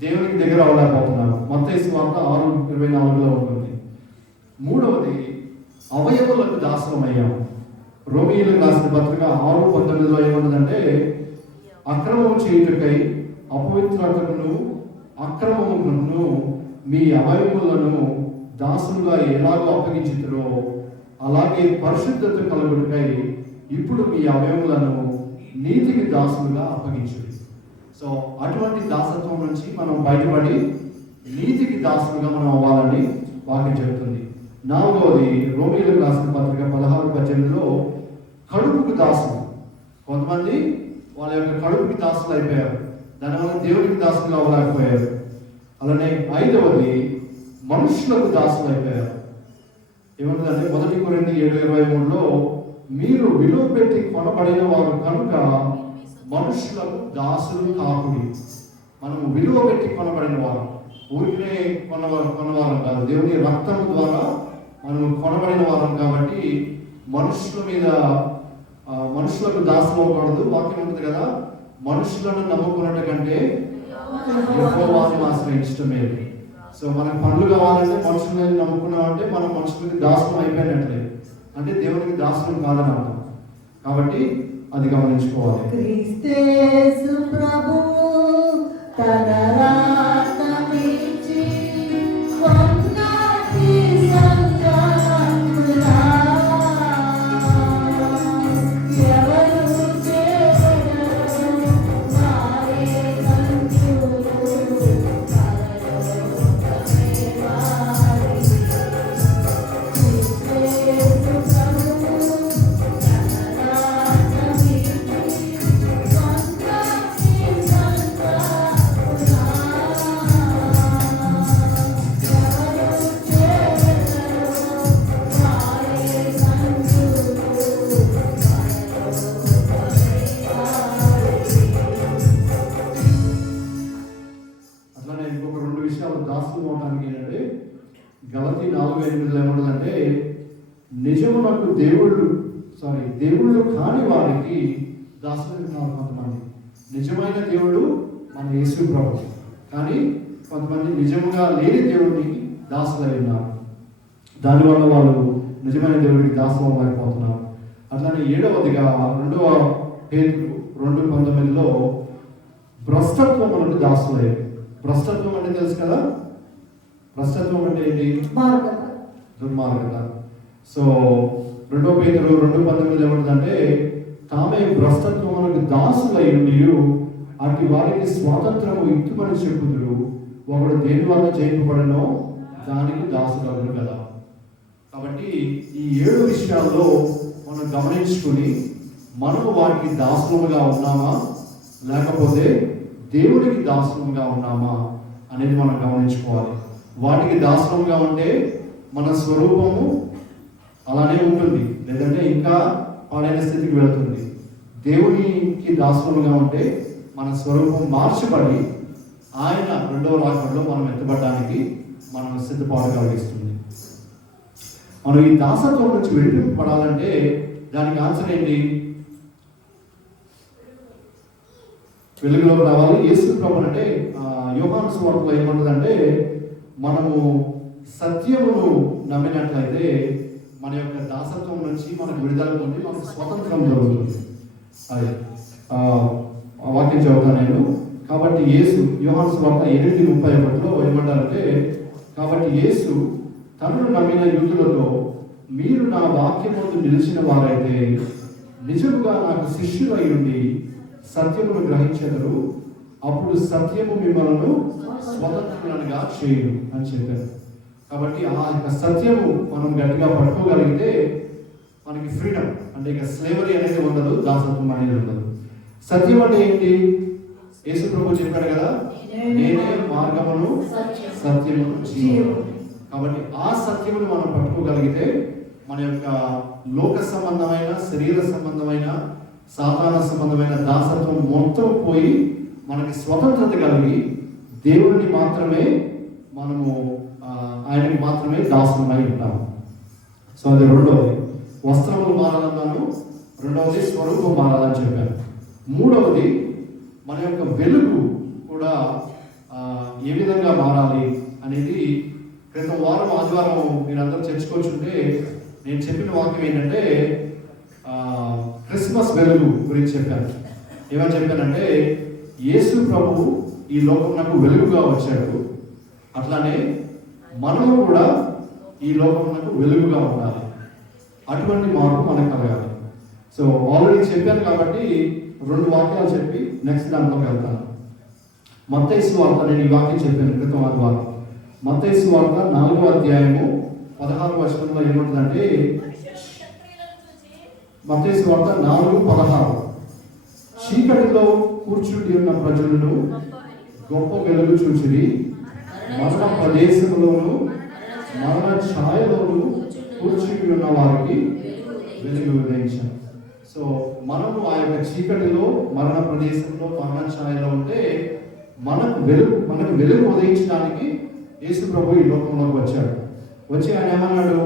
దేవునికి దగ్గర అవ్వలేకపోతున్నాము. మత్తయి సువార్త 6:24లో ఉంటుంది. మూడవది, అవయవులకు దాసులం అయ్యాం. రోమీయులకు రాసిన పత్రిక 6:19లో ఏమన్నదంటే, అక్రమము చేయుటకై అపవిత్రతను అక్రమమును మీ అవయములను దాసులుగా ఎలాగో అప్పగించుతారో అలాగే పరిశుద్ధత కలుగుటకై ఇప్పుడు మీ అవయములను నీతికి దాసులుగా అప్పగించుడి. సో అటువంటి దాసత్వం నుంచి మనం బయటపడి నీతికి దాసులుగా మనం అవ్వాలని వాక్యం చెబుతుంది. నాలుగవది, రోమీయులకు రాసిన పత్రిక 16:18లో కడుపుకు దాసులు. కొంతమంది వాళ్ళ యొక్క కడుపుకి దాసులు అయిపోయారు, దానివల్ల దేవుడికి దాసులు అవ్వలేకపోయారు. అలానే ఐదవది, మనుషులకు దాసులు అయిపోయారు. ఏమంటుందంటే 1 కొరింథీ 7:23లో మీరు విలువ పెట్టి కొనబడిన వారు కనుక మనుషులకు దాసులు కాకుడి. మనము విలువ పెట్టి కొనబడిన వారు, ఊరికే కొనవారం కాదు, దేవుని రక్తం ద్వారా మనం కొనబడిన వారం కాబట్టి మనుషులకు దాసులు అవ్వకూడదు. వాక్యం ఉంటుంది కదా, మనుషులను నమ్ముకున్నట్టు కంటే యెహోవాను ఆశ్రయించడమే. సో మనకు పనులు కావాలంటే మనుషులను నమ్ముకున్నామంటే మనం మనుషులకి దాసులు అయిపోయినట్లే, అంటే దేవునికి దాసులు కాదని అర్థం. కాబట్టి అది గమనించుకోవాలి. క్రీస్తు ప్రభు తన రాకమిచ్చి కొన్నటి సంగములా ఎవరు చేరరు మారే సంచులు పరలోకమే వారి. క్రీస్తు ప్రభు దాసులు అవడానికి ఏంటంటే గలతీ 4:8 ఏముంటుందంటే నిజమునకు దేవుళ్ళు కాని వారికి దాసులు ఉన్నారు కొంతమంది. నిజమైన దేవుడు మన యేసు ప్రభు, కానీ కొంతమంది నిజముగా లేని దేవుడిని దాసులై ఉన్నారు. దానివల్ల వాళ్ళు నిజమైన దేవుడికి దాసులు అవ్వలేకపోతున్నారు. అట్లానే 7వదిగా 2వ పేతురు 2:19 భ్రష్టత్వములకు దాసులయ్యారు. భ్రష్టత్వం అంటే తెలుసు కదా, భ్రష్టత్వం అంటే ఏంటి? దుర్మార్గత. సో 2వ పేతురు 2:19 ఏమంటుందంటే తామే భ్రష్టత్వములకు దాసులై ఉండి అటు వారికి స్వాతంత్రము ఇత్తుమని చెప్పుదురు, ఒకడు దేని వల్ల జయింపబడనో దానికి దాసులగును కదా. కాబట్టి ఈ 7 విషయాల్లో మనం గమనించుకుని మనము వాటికి దాసులుగా ఉన్నామా లేకపోతే దేవుడికి దాసులుగా ఉన్నామా అనేది మనం గమనించుకోవాలి. వాటికి దాసులుగా ఉంటే మన స్వరూపము అలానే ఉంటుంది, లేదంటే ఇంకా పాడైన స్థితికి వెళుతుంది. దేవునికి దాసులుగా ఉంటే మన స్వరూపం మార్చబడి ఆయన 2వ రాకడలో మనం ఎత్తబడడానికి మనం సిద్ధపాటు కలిగిస్తుంది. మనం ఈ దాసత్వం నుంచి విడిపింపబడాలంటే దానికి ఆన్సర్ ఏంటి? వెలుగులోకి రావాలి. యేసు ప్రభు అంటే యోహాను సువార్తలో ఏమంటుందంటే మనము సత్యమును నమ్మినట్లయితే మన యొక్క దాసత్వం నుంచి మనకు విడుదల పొంది మనకు స్వతంత్రం జరుగుతుంది. అది వాక్యం చదువుతాను నేను. కాబట్టి యేసు యోహాను సువార్త 8:31 ఏమంటారంటే కాబట్టి యేసు తనను నమ్మిన యూదులతో మీరు నా వాక్యమును నిలిచిన వారైతే నిజముగా నాకు శిష్యులై ఉండి సత్యమును గ్రహించెదరు, అప్పుడు సత్యము మిమ్మల్ని స్వతంత్రులుగా చేయను అని చెప్పారు. కాబట్టి ఆ యొక్క సత్యము మనం గట్టిగా పట్టుకోగలిగితే మనకి ఫ్రీడమ్ అంటే ఇక స్లేవరీ అనేది ఉండదు, దాసత్వం అనేది ఉండదు. సత్యం అంటే ఏంటి? యేసు ప్రభు చెప్పాడు కదా, నేనే మార్గమును సత్యమును జీవము. కాబట్టి ఆ సత్యమును మనం పట్టుకోగలిగితే మన యొక్క లోక సంబంధమైన శరీర సంబంధమైన సాధారణ సంబంధమైన దాసత్వం మొత్తం పోయి మనకి స్వతంత్రత కలిగి దేవుడిని మాత్రమే మనము ఆయనకి మాత్రమే దాసులమై ఉంటాము. సో అది 2వది. వస్త్రములు మారాలన్నాను, 2వది స్వరూపం మారాలని చెప్పాను. 3వది మన యొక్క వెలుగు కూడా ఏ విధంగా మారాలి అనేది క్రితం వారం ఆదివారం మీరందరూ చర్చకొచ్చుంటే నేను చెప్పిన వాక్యం ఏంటంటే క్రిస్మస్ వెలుగు గురించి చెప్పాను. ఏమని చెప్పానంటే యేసు ప్రభు ఈ లోకమునకు వెలుగుగా వచ్చాడు, అట్లానే మనము కూడా ఈ లోకమునకు వెలుగుగా ఉండాలి. అటువంటి మార్పు మనకు కలగాలి. సో ఆల్రెడీ చెప్పాను కాబట్టి 2 వాక్యాలు చెప్పి నెక్స్ట్ దాంట్లోకి వెళ్తాను. మత్తయి సువార్త, నేను ఈ వాక్యం చెప్పాను క్రితం ఆదివారం. మత్తయి సువార్త 4వ అధ్యాయము 16వ వచనంలో ఏముంటుందంటే మత్తయి సువార్త 4:16 చీకటిలో కూర్చుండి ఉన్న ప్రజలను గొప్ప వెలుగు చూచిరి, మరణ ప్రదేశంలోను మరణ ఛాయలోను కూర్చుని ఉన్న వారికి వెలుగు ఉదయించారు. సో మనము ఆ యొక్క చీకటిలో మరణ ప్రదేశంలో మరణ ఛాయలో ఉంటే మనకు వెలుగు ఉదయించడానికి యేసు ప్రభు ఈ లోకంలోకి వచ్చాడు. వచ్చి ఆయన ఏమన్నాడు?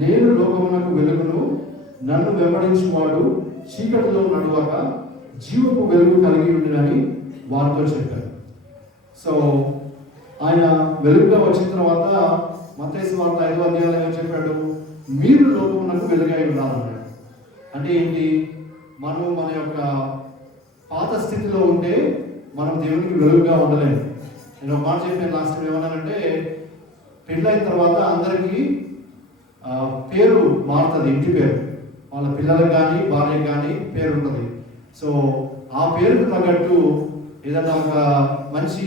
నేను లోకమునకు వెలుగును, నన్ను వెంబడించువాడు చీకటిలో నడవక జీవపు వెలుగు కలిగి ఉండినని వారితో చెప్పారు. సో ఆయన వెలుగుగా వచ్చిన తర్వాత మత్తయి సువార్త 5వ అధ్యాయంలో ఏమని చెప్పాడు? మీరు లోకమునకు వెలుగై ఉండాలన్నాడు. అంటే ఏంటి? మనం మన యొక్క పాత స్థితిలో ఉంటే మనం దేవునికి వెలుగుగా ఉండలేము. నేను ఒక మాట చెప్పాను లాస్ట్ టైం, ఏమన్నానంటే పెళ్ళైన తర్వాత అందరికీ పేరు మారుతుంది, ఇంటి పేరు. వాళ్ళ పిల్లలకు కానీ భార్యకు కానీ పేరు ఉంటుంది. సో ఆ పేరుకు తగ్గట్టు ఏదైనా ఒక మంచి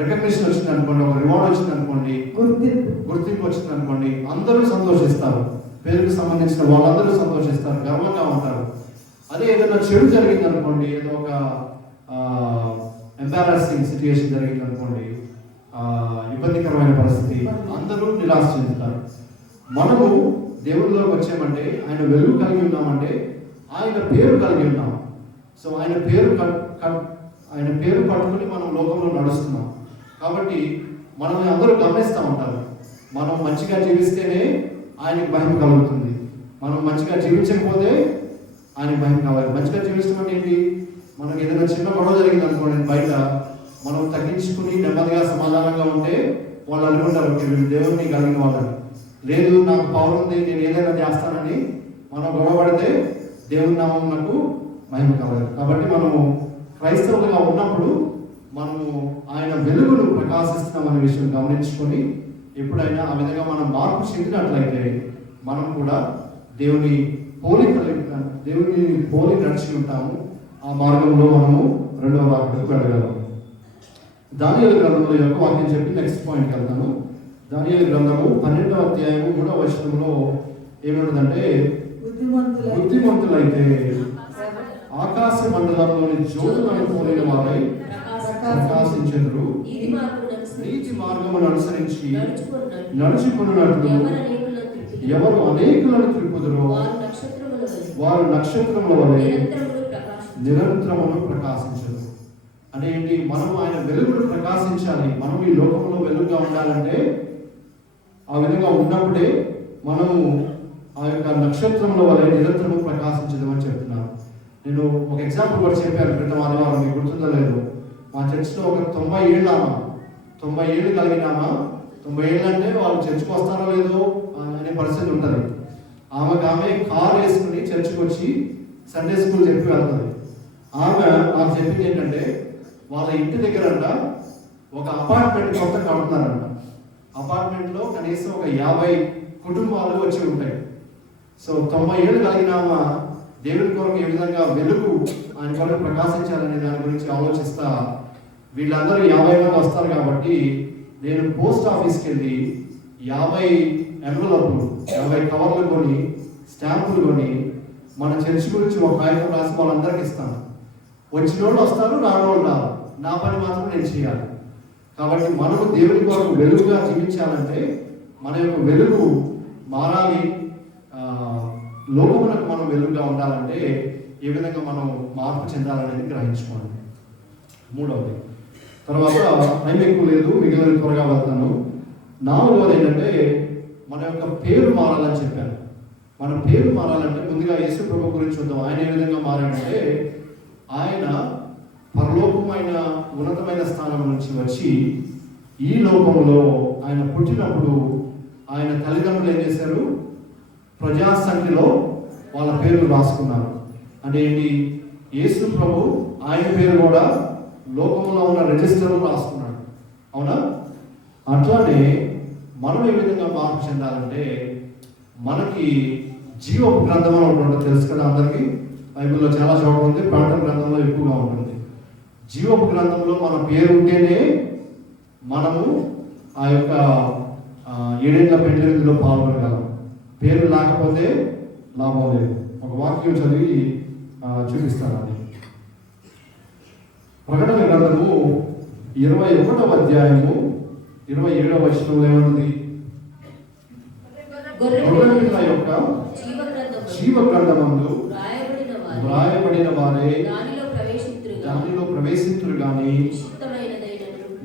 రికగ్నిషన్ వచ్చింది అనుకోండి, ఒక రివార్డ్ వచ్చింది అనుకోండి, గుర్తింపు వచ్చింది అనుకోండి, అందరూ సంతోషిస్తారు. పేరుకు సంబంధించిన వాళ్ళందరూ సంతోషిస్తారు, గర్వంగా ఉంటారు. అదే ఏదైనా చెడు జరిగింది అనుకోండి, ఏదో ఒక ఎంబారసింగ్ సిచ్యుయేషన్ జరిగింది అనుకోండి, ఇబ్బందికరమైన పరిస్థితి, అందరూ నిరాశ చెందుతారు. మనము దేవుడిలోకి వచ్చామంటే, ఆయన వెలుగు కలిగి ఉన్నామంటే ఆయన పేరు కలిగి ఉన్నాం. సో ఆయన పేరు పట్టుకుని మనం లోకంలో నడుస్తున్నాం. కాబట్టి మనల్ని అందరూ గమనిస్తూ ఉంటారు. మనం మంచిగా జీవిస్తేనే ఆయనకి మహిమ కలుగుతుంది. మనం మంచిగా జీవించకపోతే ఆయనకి మహిమ కావాలి. మంచిగా జీవించడం అంటే ఏంటి? మనకి ఏదైనా చిన్న గొడవ జరిగింది అనుకోండి బయట, మనం తగ్గించుకుని నెమ్మదిగా సమాధానంగా ఉంటే వాళ్ళు అనుకుంటారు వీళ్ళు దేవుడిని కలిగిన వాళ్ళని. లేదు, నాకు పవర్ ఉంది, నేను ఏదైనా చేస్తానని మనం గొడవ పడితే దేవుని నామం నాకు మహిమ కావాలి. కాబట్టి మనము క్రైస్తవులుగా ఉన్నప్పుడు మనము ఆయన వెలుగును ప్రకాశిస్తున్నామనే విషయం గమనించుకొని ఎప్పుడైనా ఆ విధంగా మనం మార్పు చెందినట్లయితే మనం కూడా దేవుని పోలి నడిచి ఉంటాము. ఆ మార్గంలో మనము రెండవ వాక్యకు వెళ్ళగలము. దానియేలు గ్రంథంలో యొక్క వాక్యం చెప్పి నెక్స్ట్ పాయింట్కి వెళ్తాను. దానియేలు గ్రంథము 12వ అధ్యాయము 3వ వచనంలో ఏమిటంటే, బుద్ధిమంతులైతే ఆకాశ మండలంలోని జ్యోతులను పోలిన వారై ప్రకాశించెదరు, నీతి మార్గమును అనుసరించి నడుచుకున్నట్లు ఎవరు అనేకులను త్రిప్పుదురో వారు నక్షత్రముల వలె నిరంతరమును ప్రకాశించరు. అంటే ఏంటి? మనం ఆయన వెలుగును ప్రకాశించాలి. మనం ఈ లోకంలో వెలుగుగా ఉండాలంటే ఆ విధంగా ఉన్నప్పుడే మనము ఆ యొక్క నక్షత్రముల వలె నిరంతరము ప్రకాశించదని చెప్తున్నారు. నేను ఒక ఎగ్జాంపుల్ కూడా చెప్పాను క్రితం ఆదివారం, మీకు గుర్తుందో లేదు. మా చర్చిలో ఒక 90 ఏళ్ళు ఆమె, 90 ఏళ్ళు కలిగినామా, 90 ఏళ్ళు అంటే వాళ్ళు చర్చికి వస్తారో లేదో అనే పరిస్థితి ఉంటుంది. ఆమె కార్ వేసుకుని చర్చికి వచ్చి సండే స్కూల్ చెప్పి వెళ్తుంది. ఆమె నాకు చెప్పింది ఏంటంటే, వాళ్ళ ఇంటి దగ్గరంట ఒక అపార్ట్మెంట్ కొత్త కడుతున్నారంట. అపార్ట్మెంట్లో కనీసం ఒక 50 కుటుంబాలు వచ్చి ఉంటాయి. సో 90 ఏళ్ళు కలిగినామా దేవుని కొరకు ఏ విధంగా వెలుగు ఆయన కొరకు ప్రకాశించాలనే దాని గురించి ఆలోచిస్తా, వీళ్ళందరూ 50 మంది వస్తారు కాబట్టి నేను పోస్ట్ ఆఫీస్కి వెళ్ళి 50 ఎంవలప్లు 50 కవర్లు కొని స్టాంపులు కొని మన చర్చి గురించి ఒక కాగితం రాసి వాళ్ళందరికీ ఇస్తాను. వచ్చిన వాళ్ళు వస్తారు, రానోళ్ళు రారు. నా పని మాత్రం నేను చేయాలి. కాబట్టి మనము దేవుని కొరకు వెలుగుగా జీవించాలంటే మన యొక్క వెలుగు మారాలి. లోకమునకు మనం వెలుగుగా ఉండాలంటే ఏ విధంగా మనం మార్పు చెందాలనేది గ్రహించుకోండి. మూడవది, తర్వాత టైం ఎక్కువ లేదు, మిగిలిన త్వరగా వెళ్తాను. నాలుగవది ఏంటంటే మన యొక్క పేరు మారాలని చెప్పాను. మన పేరు మారాలంటే ముందుగా యేసు ప్రభు గురించి చూద్దాం. ఆయన ఏ విధంగా మారాడంటే, ఆయన పరలోకమైన ఉన్నతమైన స్థానం నుంచి వచ్చి ఈ లోకంలో ఆయన పుట్టినప్పుడు ఆయన తల్లిదండ్రులు ఏం చేశారు? ప్రజాసంఖ్యలో వాళ్ళ పేర్లు రాసుకున్నారు. అంటే ఏంటి? యేసు ప్రభు ఆయన పేరు కూడా లోకంలో ఉన్న రిజిస్టర్లో రాసుకున్నాడు. అవునా? అట్లానే మనం ఏ విధంగా మార్పు చెందాలంటే, మనకి జీవపు గ్రంథం అని ఒకటి ఉంటుంది, తెలుసు కదా అందరికీ. బైబిల్లో చాలా చోట్ల ఉంది, ప్రకటన గ్రంథంలో ఎక్కువగా ఉంటుంది. జీవపు గ్రంథంలో మన పేరు ఉంటేనే మనము ఆ యొక్క 7 ఏళ్ల పెండ్లిలో పాల్గొనగలం. పేరు లేకపోతే లాభం లేదు. ఒక వాక్యం చదివి చూపిస్తాను. ప్రకటన గ్రంథము 21వ అధ్యాయము 27వ వచనంలో ఏముంది? గొర్రెపిల్ల యొక్క జీవ గ్రంథమందు వ్రాయబడిన వారే దానిలో ప్రవేశింతురు గాని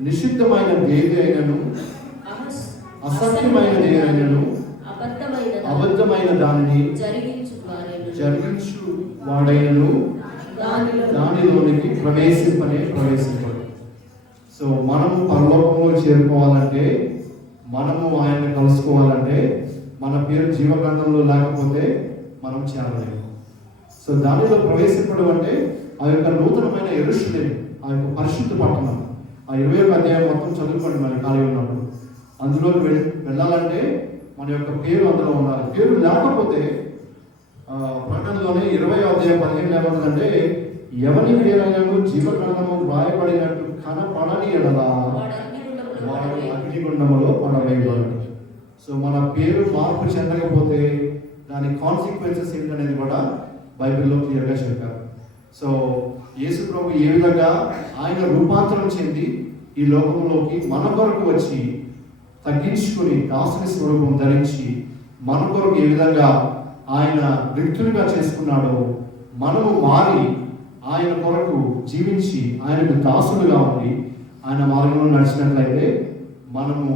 నిషిద్ధమైనది ఏదైనను అసత్యమైనది ఏదైనను అబద్ధమైన దానిని జరిగించు వాడైనను దానిలోనికి ప్రవేశింపడు. సో మనము పరలోకంలో చేరుకోవాలంటే, మనము ఆయన్ని కలుసుకోవాలంటే మన పేరు జీవగ్రంథంలో లేకపోతే మనం చేరలేము. సో దానిలో ప్రవేశింపడం అంటే ఆ యొక్క నూతనమైన యెరూషలేము, ఆ యొక్క పరిశుద్ధ పట్టణం. ఆ 21వ అధ్యాయం మొత్తం చదువుకోండి మరి ఖాళీ ఉన్నప్పుడు. అందులోకి వెళ్ళాలంటే మన యొక్క పేరు అందులో ఉండాలి. పేరు లేకపోతే ప్రకటనలోనే 20వ అధ్యాయం 15 ఏమంటుందంటే, ఎవరి పేరైనను జీవగ్రంథము వ్రాయబడినట్టు కనపడని ఎడలా వాడు అగ్నిగుండములో పడవేయబడు. సో మన పేరు మార్పు చెందకపోతే దాని కాన్సిక్వెన్సెస్ ఏంటనేది కూడా బైబిల్లో క్లియర్గా చెప్పారు. సో యేసు ప్రభు ఏ విధంగా ఆయన రూపాంతరం చెంది ఈ లోకంలోకి మన కొరకు వచ్చి తగ్గించుకొని దాసుని స్వరూపం ధరించి మన కొరకు ఏ విధంగా ఆయన వ్యక్తులుగా చేసుకున్నాడో, మనము మారి ఆయన కొరకు జీవించి ఆయనకు దాసులుగా ఉండి ఆయన మార్గంలో నడిచినట్లయితే మనము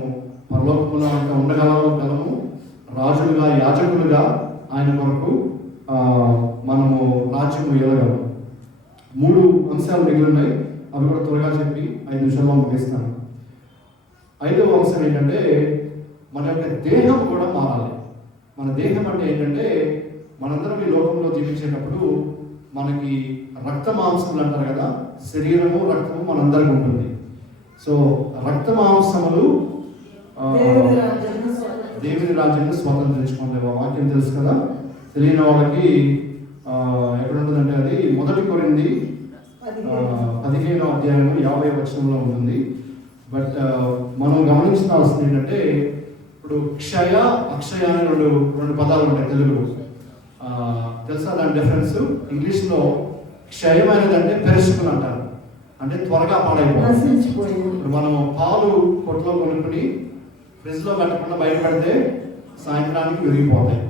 పరలోకములో అంత ఉండగలము, రాజులుగా యాజకులుగా ఆయన కొరకు మనము రాజ్యము ఇవ్వగలము. 3 అంశాలు మిగిలి ఉన్నాయి, అవి కూడా త్వరగా చెప్పి 5 నిమిషాల్లో ముగిస్తాను. 5వ అంశం ఏంటంటే మన యొక్క దేహం కూడా మారాలి. మన దేహం అంటే ఏంటంటే మనందరం ఈ లోకంలో జీవించేటప్పుడు మనకి రక్త మాంసములు అంటారు కదా, శరీరము రక్తము మనందరికీ ఉంటుంది. సో రక్త మాంసములు దేవుని రాజ్యాన్ని స్వాతంత్రించుకోండి. వాక్యం తెలుసు కదా, తెలియని వాళ్ళకి ఎక్కడ ఉంటుందంటే అది 1 కొరింథీ 15వ అధ్యాయం 50వ వచనంలో ఉంటుంది. బట్ మనం గమనించాల్సింది ఏంటంటే ఇప్పుడు క్షయ అక్షయ అనే రెండు పదాలు ఉంటాయి తెలుగులో. తెలుసా దాని డిఫరెన్స్? ఇంగ్లీష్లో క్షయమైనది అంటే పెరుసుకుని అంటారు, అంటే త్వరగా పాడైపోతుంది. ఇప్పుడు మనం పాలు కొట్లో కొనుక్కుని ఫ్రిడ్జ్లో పెట్టకుండా బయట పెడితే సాయంత్రానికి విరిగిపోతాయి.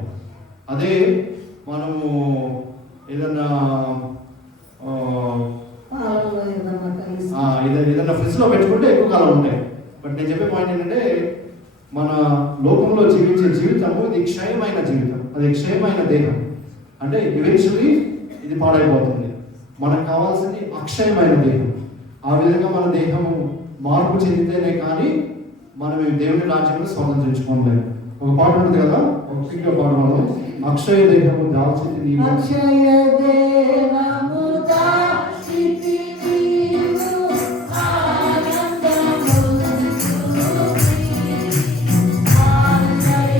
అదే మనము ఏదన్నా ఏదైనా ఫ్రిడ్జ్లో పెట్టుకుంటే ఎక్కువ కాలం ఉంటాయి. బట్ నేను చెప్పే పాయింట్ ఏంటంటే మన లోకంలో జీవించే జీవితము ఇది క్షయమైన జీవితం, అది క్షయమైన దేహం. అంటే ఈవెన్చువల్లీ ఇది పాడైపోతుంది. మనకు కావాల్సింది అక్షయమైన దేహం. ఆ విధంగా మన దేహము మార్పు చెందితేనే కానీ మనం దేవుని రాజ్యంలో స్వాతంత్రించుకోలేము. ఒక పాట ఉంటుంది కదా, ఒక సింగ పాట మనం అక్షయ దేహము దాల్చింది నీవు. అక్షయ దేహము దాల్చింది నీవు, ఆనందము అక్షయ దేహము దాల్చింది నీవు, ఆనందము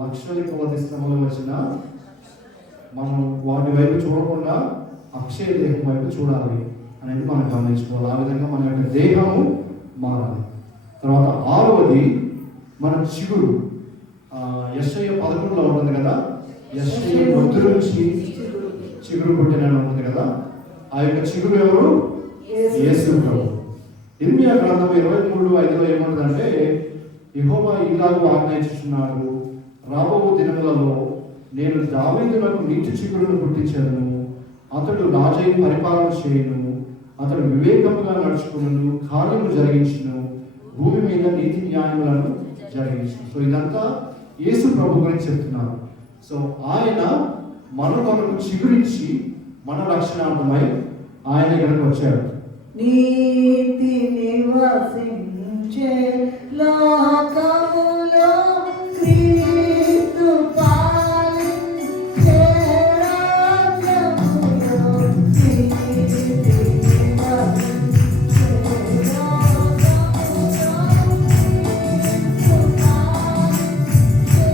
లక్షల కొలది శ్రమలు వచ్చిన మనం వాటి వైపు చూడకుండా అక్షయ దేహం వైపు చూడాలి అనేది మనం గమనించుకోవాలి. ఆ విధంగా మన యొక్క దేహము మారాలి. తర్వాత 6వది మన చిగురు. యెషయా 11లో ఉంటుంది కదా, యెషయా మొదటి నుంచి చిగురు పుట్టిన ఉంటుంది కదా, ఆ యొక్క చిగురు ఎవరు? యేసు ప్రభు. ఇర్మియా గ్రంథం 23:5లో ఏముంటుందంటే యెహోవా ఇలాగూ ఆజ్ఞాయించుచున్నాడు, రాబో దినములలో నేను దావీదునకు నీటి చిగురును పుట్టించాను, అతడు రాజై పరిపాలన చేయను, అతడు వివేకముగా నడుచుకును, కార్యము జరిగించును, భూమి మీద నీతి న్యాయములను జరిగించును. సో ఇదంతా యేసు ప్రభు గురించి చెప్తున్నారు. సో ఆయన మన కొరకు చిగురించి మన రక్షణార్థమై ఆయన ఇక్కడికి వచ్చాడు. నీతి నివసించే లోకములో క్రీస్తు పాలించే రాజ్యములో, నీతి నివసించే లోకములో క్రీస్తు పాలించే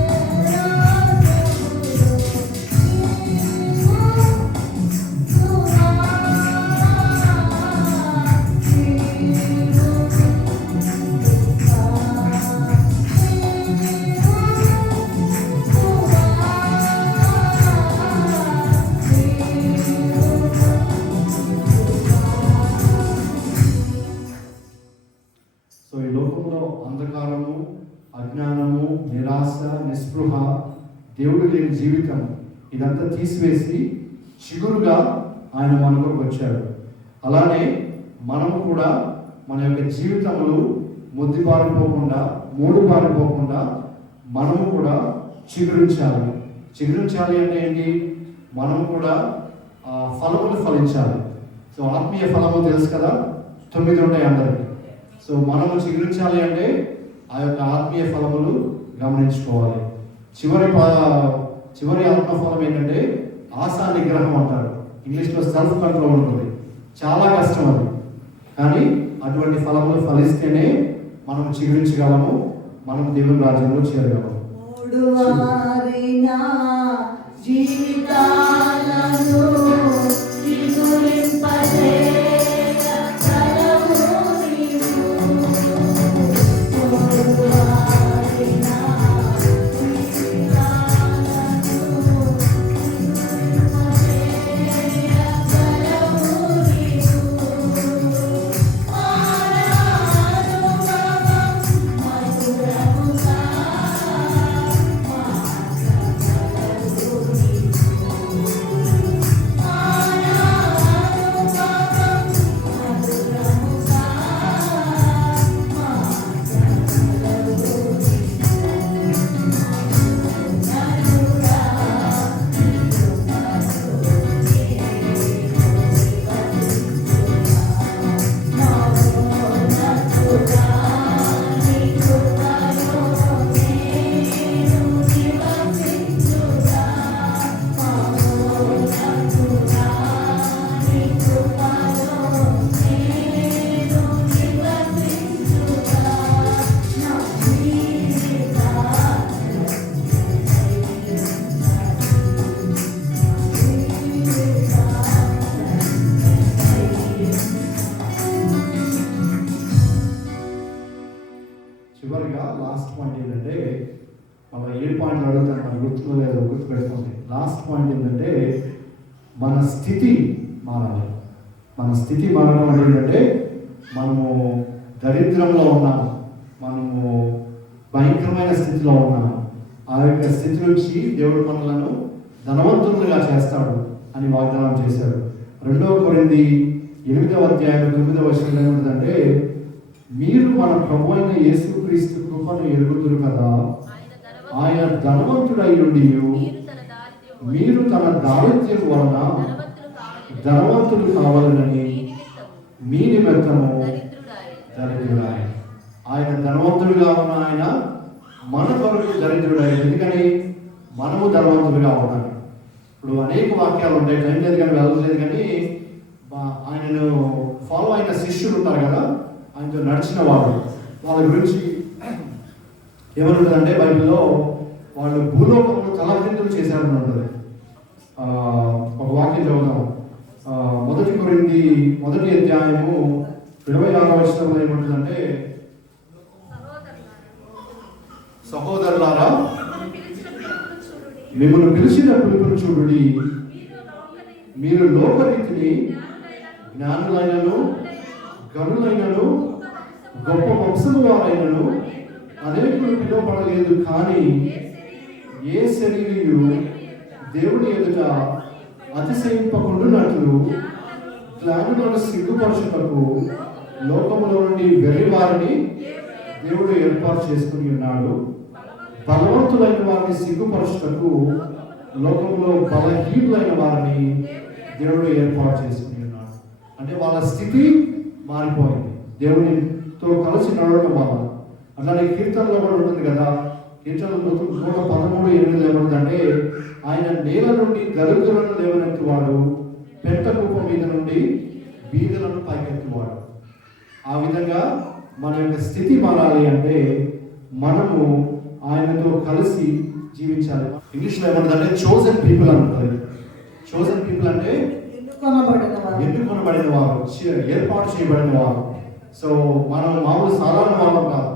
సో ఈ లోకంలో అంధకారము, అజ్ఞానము, నిరాశ, నిస్పృహ, దేవుడు లేని జీవితం ఇదంతా తీసివేసి చిగురుగా ఆయన మన కొరకు వచ్చాడు. అలానే మనము కూడా మన యొక్క జీవితములు మొద్దుబారిపోకుండా, మూడుబారిపోకుండా మనము కూడా చిగురించాలి. చిగురించాలి అంటే ఏంటి? మనము కూడా ఫలములు ఫలించాలి. సో ఆత్మీయ ఫలము తెలుసు కదా, 9 ఉంటాయి అందరికి. సో మనము చిగురించాలి అంటే ఆ యొక్క ఆత్మీయ ఫలములు గమనించుకోవాలి. చివరి ఆత్మఫలం ఏంటంటే ఆశా నిగ్రహం అంటారు. ఇంగ్లీష్లో సెల్ఫ్ కంట్రోల్ ఉంటుంది. చాలా కష్టం అది, కానీ అటువంటి ఫలములు ఫలిస్తేనే మనం చిగురించగలము, మనం దేవుని రాజ్యంలో చేరగలము. జీవితాలను చిగురింపజేయ చివరిగా లాస్ట్ పాయింట్ ఏంటంటే, మన 7 పాయింట్లు అడుగుతాను, మన గుర్తులో లేదో గుర్తు పెట్టుకోండి. లాస్ట్ పాయింట్ ఏంటంటే మన స్థితి మారాలి. మన స్థితి మారడం అంటే ఏంటంటే, మనము దరిద్రంలో ఉన్నాము, మనము భయంకరమైన స్థితిలో ఉన్నాము. ఆ యొక్క స్థితి నుంచి దేవుడు మనలను ధనవంతులుగా చేస్తాడు అని వాగ్దానం చేశాడు. 2 కొరింథీ 8వ అధ్యాయం 9వ వచనంలో ఏముంటుందంటే, మీరు మన ప్రభు అయిన యేసుక్రీస్తు కృపను ఎరుగుదురు కదా, ఆయన ధనవంతుడై ఉండి మీరు తన దారిద్ర్యం వలన ధనవంతులు కావాలని మీ నిమిత్తము దరిద్రుడాయ. ఆయన ధనవంతుడుగా ఉన్న ఆయన మన కొరకు దరిద్రుడాయ. ఎందుకని? మనము ధనవంతులుగా ఉన్నాం. ఇప్పుడు అనేక వాక్యాలు ఉంటాయి, టైం లేదు కానీ వెళ్ళలేదు కానీ, ఆయనను ఫాలో అయిన శిష్యులు ఉంటారు కదా, ఆయనతో నడిచిన వాళ్ళ గురించి ఏమనుంటుందంటే బైబిల్లో, వాళ్ళు భూలోకంలో తలక్రిందులు చేశారని ఉంటుంది. ఒక వాక్యం చదువుదాం. 1 కొరింథీ 1వ అధ్యాయము 26వ వచనంలో ఏమంటుందంటే, సహోదరులారా మిమ్మల్ని పిలిచిన పిలుపును చూడుడి, మీరు లోకరీతిని జ్ఞానులైనను గనులైనను గొప్ప వంశము వారైనను అనేకులు పిలువబడలేదు. కానీ ఏ శరీరియు దేవుని ఎదుట అతిశయింపకుండునట్లు జ్ఞానులను సిగ్గుపరచుటకు లోకములో నుండి వెర్రి వారిని దేవుడు ఏర్పాటు చేసుకుని ఉన్నాడు. బలవంతులైన వారిని సిగ్గుపరచుటకు లోకంలో బలహీనులైన వారిని దేవుడు ఏర్పాటు చేసుకుని ఉన్నాడు. అంటే వాళ్ళ స్థితి మారిపోయింది దేవునితో కలిసి నడవడం వల్ల. అట్లానే కీర్తనలో కూడా ఉంటుంది కదా, కీర్తనలో 113:8 ఏమంటుందంటే, ఆయన నేల నుండి దరిద్రులను లేవనెత్తువాడు, పెంట కుప్ప మీద నుండి బీదలను పైకెత్తువాడు. ఆ విధంగా మన యొక్క స్థితి మారాలి అంటే మనము ఆయనతో కలిసి జీవించాలి. ఇంగ్లీష్లో ఏమంటుందంటే చోజన్ పీపుల్ అంటుంది. చోజన్ పీపుల్ అంటే ఎన్నుకొనబడిన వారు, ఏర్పాటు చేయబడిన వారు. సో మనం మామూలు సాధారణ వాళ్ళం కాదు.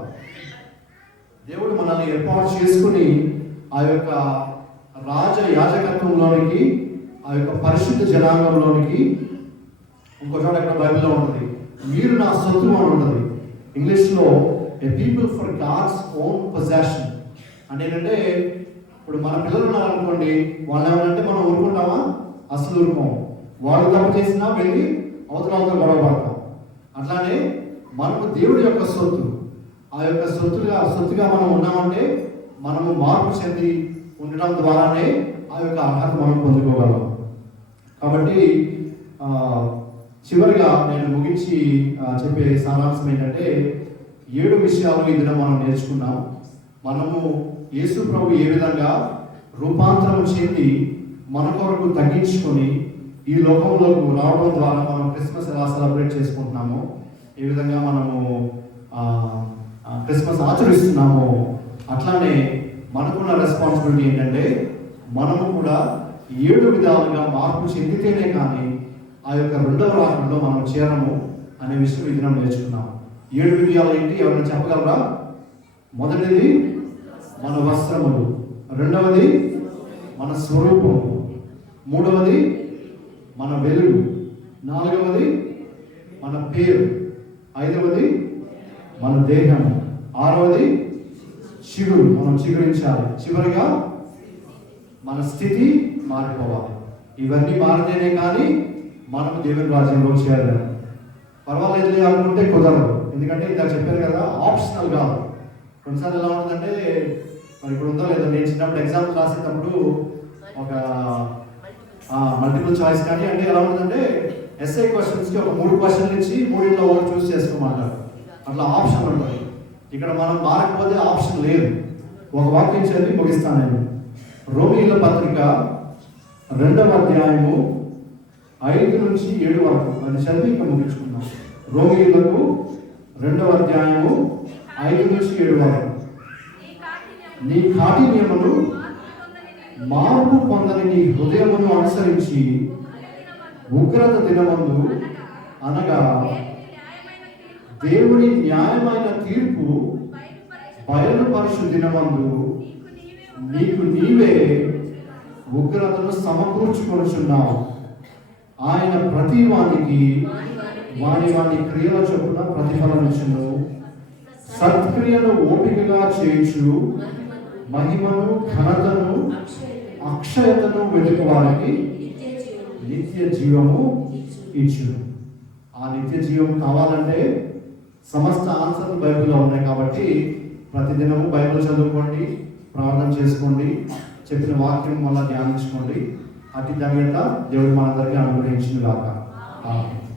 దేవుడు మనల్ని ఏర్పాటు చేసుకుని ఆ యొక్క రాజ యాజకత్వంలోనికి, ఆ యొక్క పరిశుద్ధ జనాంగంలోనికి, ఇంకో చోట ఎక్కడ బైబిల్లో ఉంటుంది, మీరు నా సొత్తు అని ఉంటుంది. ఇంగ్లీష్లో a people for God's own possession. అంటే ఏంటంటే, ఇప్పుడు మన పిల్లలు ఉన్నారనుకోండి, వాళ్ళు ఏమంటే మనం ఊరుకుంటామా? అసలు ఊరుకోము. వాళ్ళు తప్పు చేసినా వెళ్ళి అవతల గొడవ పడతాం. అట్లానే మనకు దేవుడి యొక్క సొత్తు, ఆ యొక్క సొత్తుగా మనం ఉన్నామంటే మనము మార్పు చెంది ఉండడం ద్వారానే ఆ యొక్క అర్హత మనం పొందుకోగలం. కాబట్టి చివరిగా నేను ముగించి చెప్పే సారాంశం ఏంటంటే, 7 విషయాలు ఈ దినం మనం నేర్చుకున్నాం. మనము యేసు ప్రభు ఏ విధంగా రూపాంతరం చెంది మన కొరకు తగ్గించుకొని ఈ లోకంలోకి రావడం ద్వారా మనం క్రిస్మస్ ఎలా సెలబ్రేట్ చేసుకుంటున్నామో, ఏ విధంగా మనము క్రిస్మస్ ఆచరిస్తున్నామో, అట్లానే మనకున్న రెస్పాన్సిబిలిటీ ఏంటంటే మనము కూడా 7 విధాలుగా మార్పు చెందితేనే కానీ ఆ యొక్క 2వ రాకడలో మనం చేరము అనే విషయం ఈ దినం నేర్చుకున్నాం. 7 విషయాలు ఏంటి? ఎవరైనా చెప్పగలరా? మొదటిది మన వస్త్రములు, 2వది మన స్వరూపము, 3వది మన వెలుగు, 4వది మన పేరు, 5వది మన దేహము, 6వది చిగురు, మనం చిగురించాలి, చివరిగా మన స్థితి మారిపోవాలి. ఇవన్నీ మారితేనే కానీ మనం దేవుని రాజ్యంలో చేరలేము. పర్వాలేదు అనుకుంటే కుదరదు. ఎందుకంటే ఇందాక చెప్పారు కదా, ఆప్షనల్ కాదు. కొన్నిసార్లు ఎలా ఉంటుందంటే, మరి ఇప్పుడు ఉందో లేదో, నేను చిన్నప్పుడు ఎగ్జామ్స్ రాసేటప్పుడు ఒక మల్టిపుల్ చాయిస్ కానీ అంటే ఎలా ఉంటుందంటే, ఎస్ఐ క్వశ్చన్స్కి ఒక 3 క్వశ్చన్లు ఇచ్చి 3లో ఒకటి చూస్ చేసుకోమంటారు. అట్లా ఆప్షన్ ఉంటుంది. ఇక్కడ మనం మారకపోతే ఆప్షన్ లేదు. ఒక వాక్యం చదివి ముగిస్తాను నేను. రోమీయుల పత్రిక 2వ అధ్యాయము 5 నుంచి 7 వరకు అది చదివి ఇంకా ముగించుకున్నాం. రోమీయులకు 2వ అధ్యాయము 5 నుంచి 7 వరకు. నీ కాఠిన్యమును మార్పు పొందని నీ హృదయమును అనుసరించి ఉగ్రత దినమందు అనగా దేవుని న్యాయమైన తీర్పు బయలుపరచు దినమందు నీకు నీవే ఉగ్రతను సమకూర్చుకొనుచున్నావు. ఆయన ప్రతి వానికి వాని క్రియల చొప్పున ప్రతిఫలమిచ్చును. సత్క్రియను ఓపికగా చేయించు మహిమను, ఘనతను, అక్షయతను వెతుకు వారికి నిత్య జీవము ఇచ్చును. ఆ నిత్య జీవం కావాలంటే సమస్త ఆన్సర్లు బైబిల్లో ఉన్నాయి కాబట్టి ప్రతిదినము బైబిల్ చదువుకోండి, ప్రార్థన చేసుకోండి, చెప్పిన వాక్యం మళ్ళీ ధ్యానించుకోండి. అతి ధన్యత దేవుడు మనందరికీ అనుగ్రహించిన గాక. ఆమేన్.